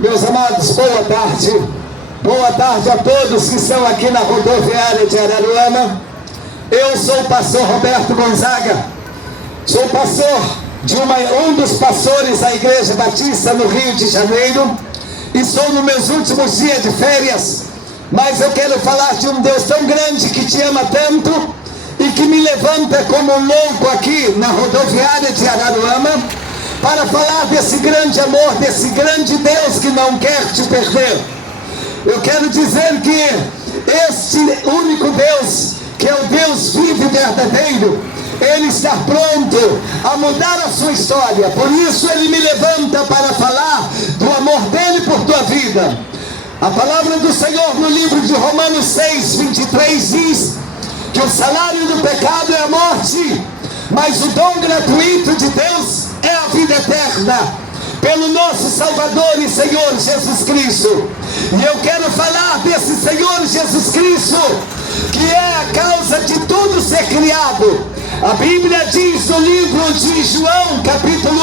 Meus amados, boa tarde. Boa tarde a todos que estão aqui na rodoviária de Araruama. Eu sou o pastor Roberto Gonzaga. Sou pastor de um dos pastores da Igreja Batista no Rio de Janeiro. E sou nos meus últimos dias de férias. Mas eu quero falar de um Deus tão grande que te ama tanto e que me levanta como um louco aqui na rodoviária de Araruama para falar desse grande amor, desse grande Deus que não quer te perder. Eu quero dizer que este único Deus, que é o Deus vivo e verdadeiro, Ele está pronto a mudar a sua história. Por isso Ele me levanta para falar do amor dEle por tua vida. A palavra do Senhor no livro de Romanos 6, 23 diz que o salário do pecado é a morte, mas o dom gratuito de Deus é a vida eterna, pelo nosso Salvador e Senhor Jesus Cristo. E eu quero falar desse Senhor Jesus Cristo, que é a causa de tudo ser criado. A Bíblia diz no livro de João, capítulo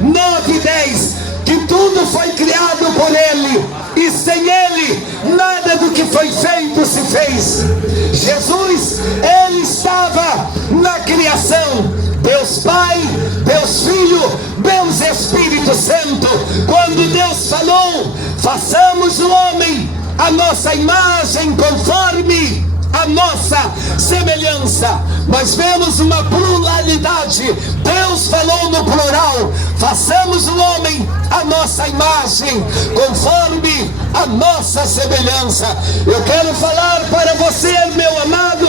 1, 9 e 10, que tudo foi criado por Ele, e sem Ele, nada do que foi feito se fez. Jesus, Ele estava na criação. Deus Pai, Deus Filho, Deus Espírito Santo. Quando Deus falou, façamos o homem a nossa imagem, conforme a nossa semelhança. Nós vemos uma pluralidade. Deus falou no plural: façamos o homem a nossa imagem, conforme a nossa semelhança. Eu quero falar para você, meu amado,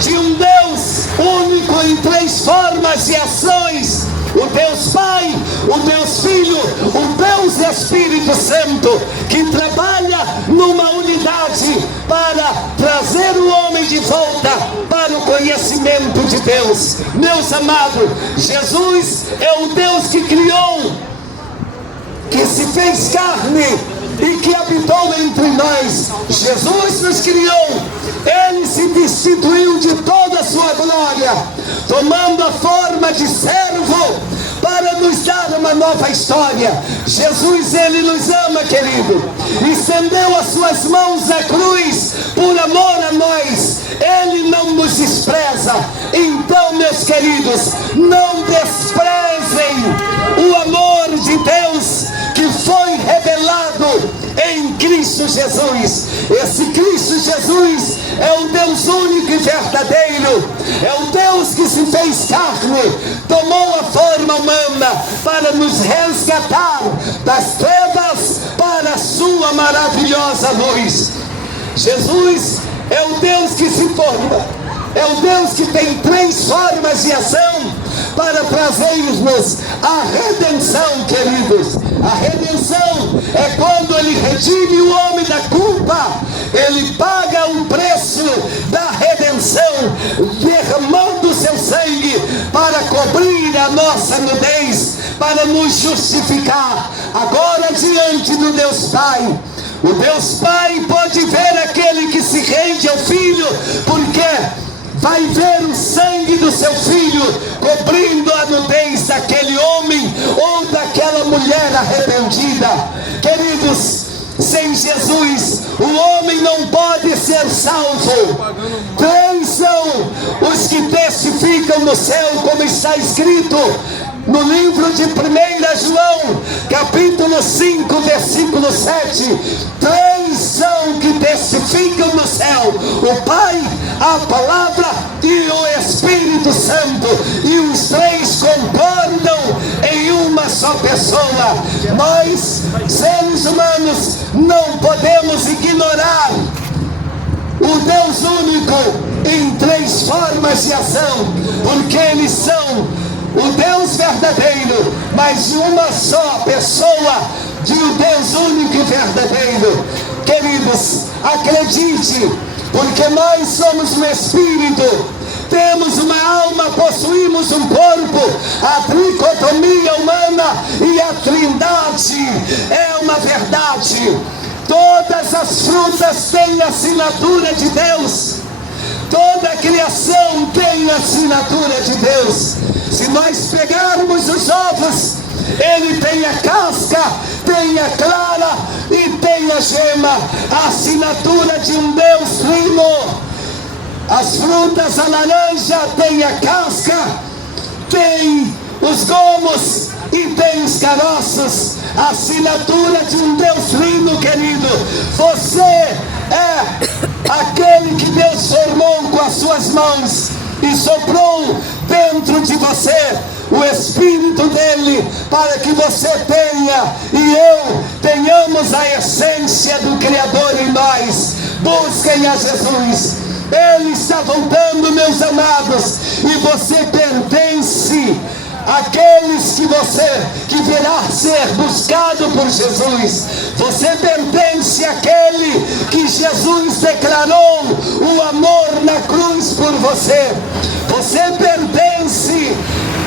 de um Deus único em três formas e ações: o Deus Pai, o Deus Filho, o Deus Espírito Santo, que trabalha numa unidade para trazer o homem de volta para o conhecimento de Deus. Meus amados, Jesus é o Deus que criou, que se fez carne e que habitou entre nós. Jesus nos criou, Ele se destituiu de toda a sua glória, tomando a forma de servo para nos dar uma nova história. Jesus, Ele nos ama, querido, estendeu as suas mãos à cruz por amor a nós. Ele não nos despreza. Então, meus queridos, não desprezem o amor de Deus que foi revelado em Cristo Jesus. Esse Cristo Jesus é o Deus único e verdadeiro, é o Deus que se fez carne, tomou a forma humana para nos resgatar das trevas para a sua maravilhosa luz. Jesus é o Deus que se forma, é o Deus que tem três formas de ação para trazermos a redenção, queridos. A redenção é quando Ele redime o homem da culpa. Ele paga o preço da redenção, derramando o seu sangue para cobrir a nossa nudez, para nos justificar. Agora, diante do Deus Pai, o Deus Pai pode ver aquele que se rende ao Filho, porque vai ver o sangue do seu Filho cobrindo a nudez daquele homem ou daquela mulher arrependida. Queridos, sem Jesus o homem não pode ser salvo. Três são os que testificam no céu, como está escrito no livro de 1 João, capítulo 5, versículo 7. Três são que testificam no céu: o Pai, a Palavra e o Espírito Santo. E os três concordam em uma só pessoa. Nós, seres humanos, não podemos ignorar o Deus único em três formas de ação, porque eles são o Deus verdadeiro, mas de uma só pessoa, de um Deus único e verdadeiro. Queridos, acredite, porque nós somos um espírito, temos uma alma, possuímos um corpo. A tricotomia humana e a trindade é uma verdade. Todas as frutas têm a assinatura de Deus. Toda a criação tem a assinatura de Deus. Se nós pegarmos os ovos, ele tem a casca, tem a clara e tem a gema, a assinatura de um Deus trino. As frutas, a laranja tem a casca, tem os gomos e tem os caroços, a assinatura de um Deus trino, querido. Você é aquele que Deus formou com as suas mãos e soprou dentro de você o Espírito dele, para que você tenha e eu tenhamos a essência do Criador em nós. Busquem a Jesus, ele está voltando, meus amados, e você pertence àqueles que virá ser buscado por Jesus. Você pertence àquele que Jesus declarou o amor na cruz por você. Você pertence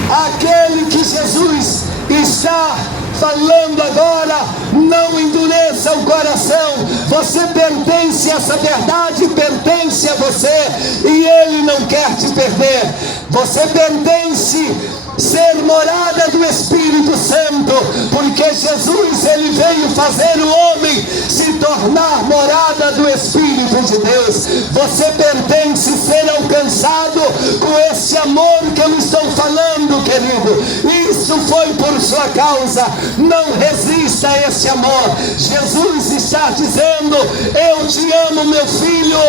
àquele que Jesus está falando agora: não endureça o coração. Você pertence a essa verdade, pertence a você, e ele não quer te perder. Você pertence ser morada do Espírito Santo, porque Jesus, ele veio fazer o homem se tornar morada do Espírito de Deus. Você pertence ser alcançado com esse amor que eu estou falando, querido. Isso foi por sua causa. Não resista a esse amor. Jesus está dizendo: eu te amo, meu filho,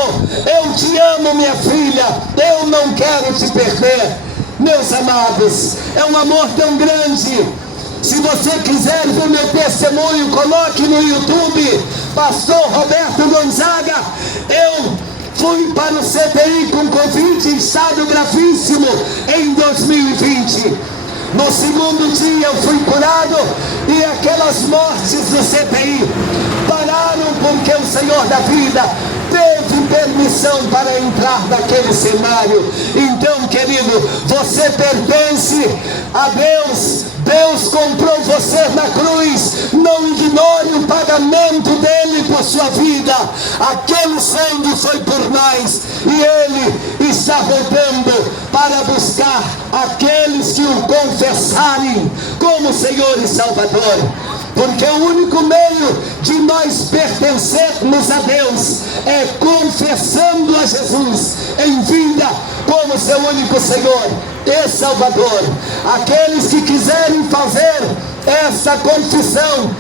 eu te amo, minha filha, eu não quero te perder. Meus amados, é um amor tão grande. Se você quiser ver meu testemunho, coloque no YouTube, Pastor Roberto Gonzaga. Eu fui para o CTI com Covid em estado gravíssimo em 2020. No segundo dia eu fui curado, e aquelas mortes do CTI pararam porque o Senhor da vida teve permissão para entrar naquele cenário. Então, querido, você pertence a Deus. Deus comprou você na cruz. Não ignore o pagamento dele por sua vida. Aquele sangue foi por nós, e ele está voltando para buscar aqueles que o confessarem como Senhor e Salvador. Porque o único meio de nós pertencermos a Deus é confessando a Jesus em vida como seu único Senhor e Salvador. Aqueles que quiserem fazer essa confissão,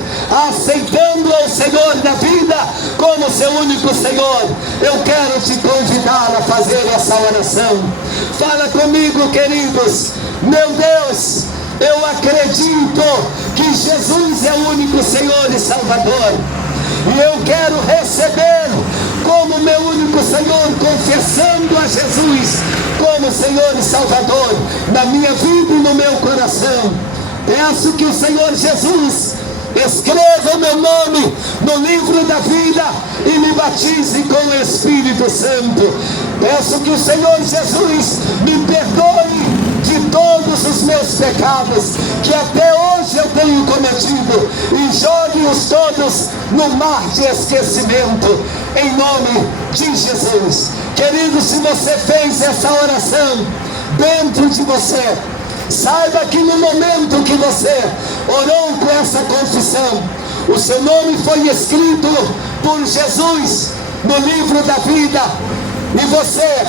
aceitando ao Senhor da vida como seu único Senhor, eu quero te convidar a fazer essa oração. Fala comigo, queridos. Meu Deus, eu acredito que Jesus é o único Senhor e Salvador, e eu quero receber como meu único Senhor, confessando a Jesus como Senhor e Salvador na minha vida e no meu coração. Peço que o Senhor Jesus escreva o meu nome no livro da vida e me batize com o Espírito Santo. Peço que o Senhor Jesus me perdoe de todos os meus pecados que até hoje eu tenho cometido, e jogue-os todos no mar de esquecimento, em nome de Jesus. Querido, se você fez essa oração dentro de você, saiba que no momento que você orou com essa confissão, o seu nome foi escrito por Jesus no livro da vida, e você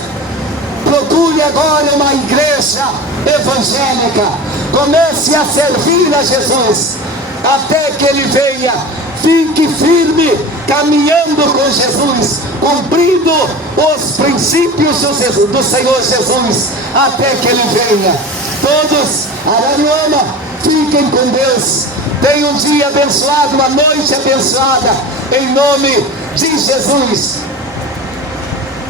procure agora uma igreja evangélica. Comece a servir a Jesus até que ele venha. Fique firme, caminhando com Jesus, cumprindo os princípios do Senhor Jesus até que ele venha. Todos, Araruama, fiquem com Deus. Tenham um dia abençoado, uma noite abençoada, em nome de Jesus.